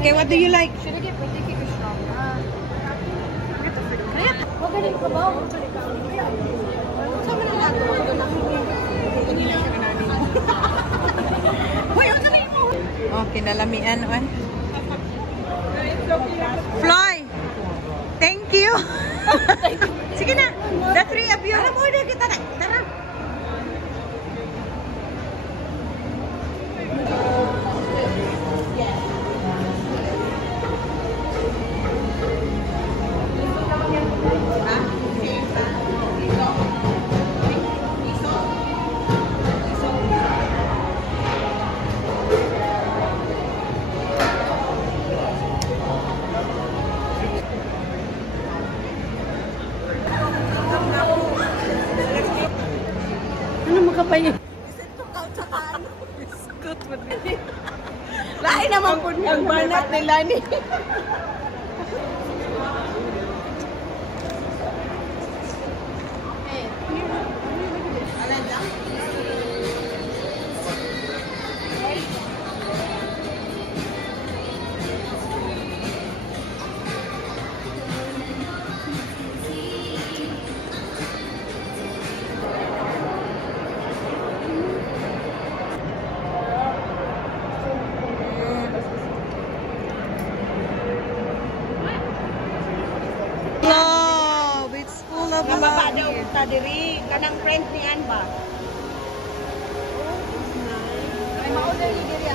Okay, what do you like? Should I get birthday cake or strawberry? Get the fruit. What ganun ka ba? Sama na lang. Hoy, ano na mo? Oh, kinalamian, oy. Fly! Thank you! Sige na! The three of you! Alam, order kita na! Tara! Ano makapayin? Biskut mo din. Lain naman po ang banat nila ni. Love! It's full of love here. Kanang friend ni Ann ba? Ay, ma-order ni Diri.